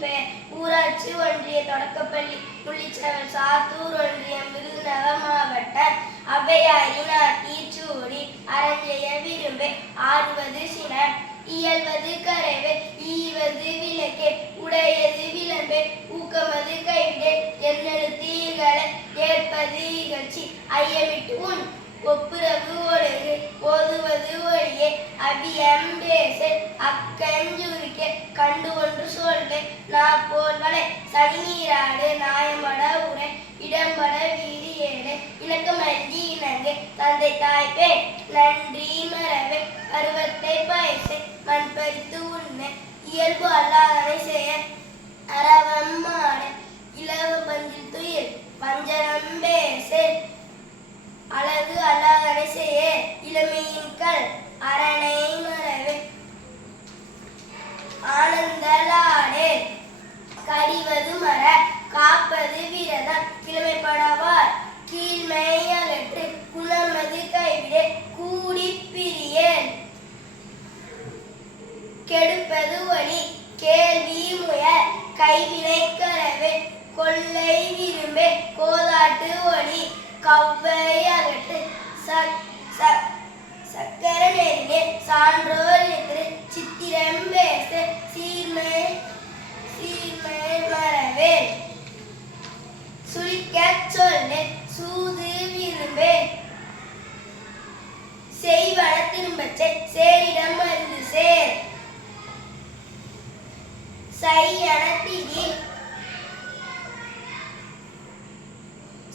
பெயர் ஊராட்சி ஒன்றிய தொடக்கப்பள்ளி முள்ளிச்செவல் சாத்தூர் ஒன்றியம் விருதுநகர் மாவட்டம் அவ்வையாரின் தீச்சூடி அரஞ்செய்ய விரும்பே ஆறுவது சினம் இயல்வது கரைவே ஈவது விளக்கே உடையது விளம்பே ஊக்கமது கைவிடே என்னெழுத்து ஈகளை ஏற்பது இகழ்ச்சி ஐயமிட்டு உன் ஒப்புரவு ஒழுகு ஓதுவது ஒழியே அபியம் பேசு அக்கஞ்சுரிக்கே கண்டு ஒன்று சொல்லே நான் போல்வளை சனி நீராடு நாயம்பட உரை இடம்பட வீடு ஏடு இணக்கமஞ்சி இணங்கு தந்தை தாய்ப்பே நன்றி மரவே பருவத்தை பயசை மண் பறித்து உண்மை இயல்பு அல்லாதனை செய்ய அரவம் மாட இலவ பஞ்சில் துயில் பஞ்சரம் பேசு அழகு அல்லாதனை செய்ய இளமையின் கல் அரணை மரவே ஆனந்தலாடே கடிவது மர காப்பது விரதம் கிழமைப்படவார் கீழ்மை அகற்று குணமது கைவிடே கூடி பிரியேன் கெடுப்பது ஒளி கேள்வி முயல் கைவினை கரவே கொள்ளை விரும்பே கோதாட்டு ஒளி கவ்வை அகற்று சக்கர நெறினே சான்றோர் எதிர் சித்திரம் பேச சீர்மை மரவே சுழிக்க சொல்லு சூது விரும்பே செய்வன திரும்பச்சை சேரிடம் மருந்து சேர் சையன திரி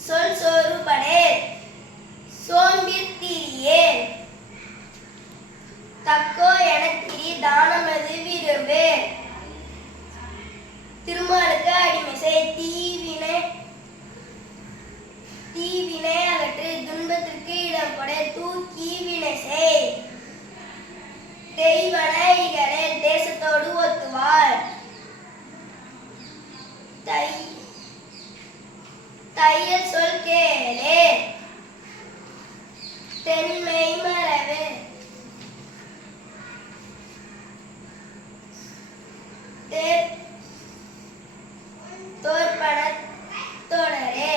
சொல் சோறுபடே சோம்பித்திரியே தக்கோ எனத்திரி தானமது விரும்பே திருமாலுக்கு அடிமைசை தீவினை அகற்று துன்பத்திற்கு இடம் கொடை தூக்கி வினை செய் தெய்வன இகழில் தேசத்தோடு ஒத்துவாள் தையல் சொல் கேளே தென்மை மரவே தோற்பன தொடரே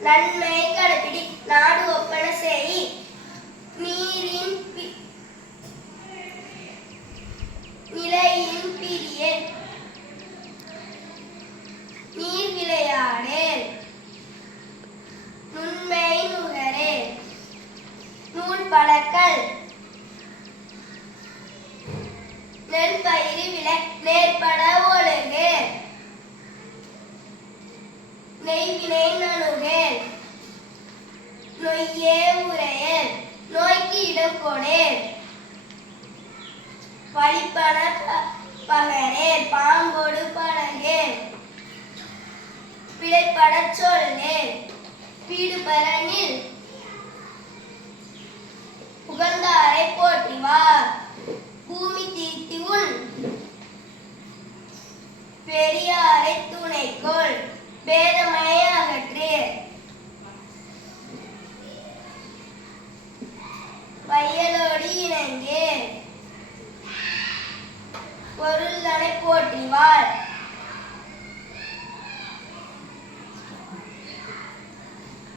நன்மை கடைபிடி நாடு ஒப்பன செய் நீரின் நிலையின் பிரியே நீர் விளையாடே நுண்மை நுகரே நூல் பழக்கல் நெல் பயிறு விளை நேர்பட ஒழுகு நெய்வினை நணுகேல் நொய்யே உரையல் நோய்க்கு இடம் கொடேல் பழிப்பன பகரேல் பாங்கோடு பழகேல் பிழைப்பட சொல்லேல் பீடுபரனில் உகந்தாரை போற்றிவார் பூமி தீர்த்தி உன் பெரியாரை துணைக்கொள் பேதமையை அகற்று வயலோடு இணங்கு பொருள்தனை போற்றிவார்